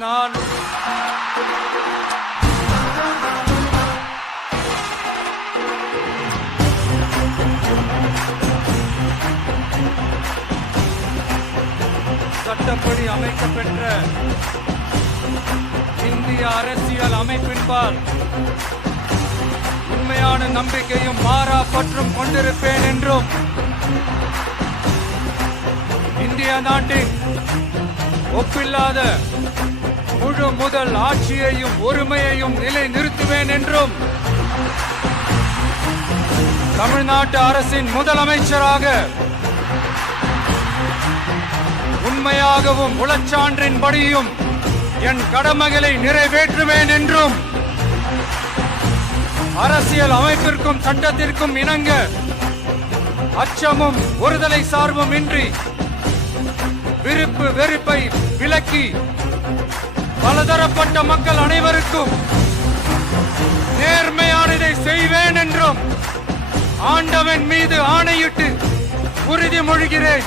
நான் சட்டப்படி அமைக்கப்பெற்ற இந்திய அரசியல் அமைப்பின்பால் உண்மையான நம்பிக்கையும் மாறா பற்றும் கொண்டிருப்பேன் என்றும் இந்திய நாட்டின் ஒப்பில்லாத முழு முதல் ஆட்சியையும் ஒருமையையும் நிலைநிறுத்துவேன் என்றும் தமிழ்நாட்டு அரசின் முதலமைச்சராக உண்மையாகவும் உளச்சான்றின்படியும் என் கடமைகளை நிறைவேற்றுவேன் என்றும் அரசியல் அமைப்பிற்கும் சட்டத்திற்கும் இணங்க அச்சமும் ஒருதலை சார்பும் இன்றி விருப்பு வெறுப்பை விலக்கி பலதரப்பட்ட மக்கள் அனைவருக்கும் நேர்மையானதை செய்வேன் என்றும் ஆண்டவன் மீது ஆணையிட்டு உறுதிமொழிகிறேன்.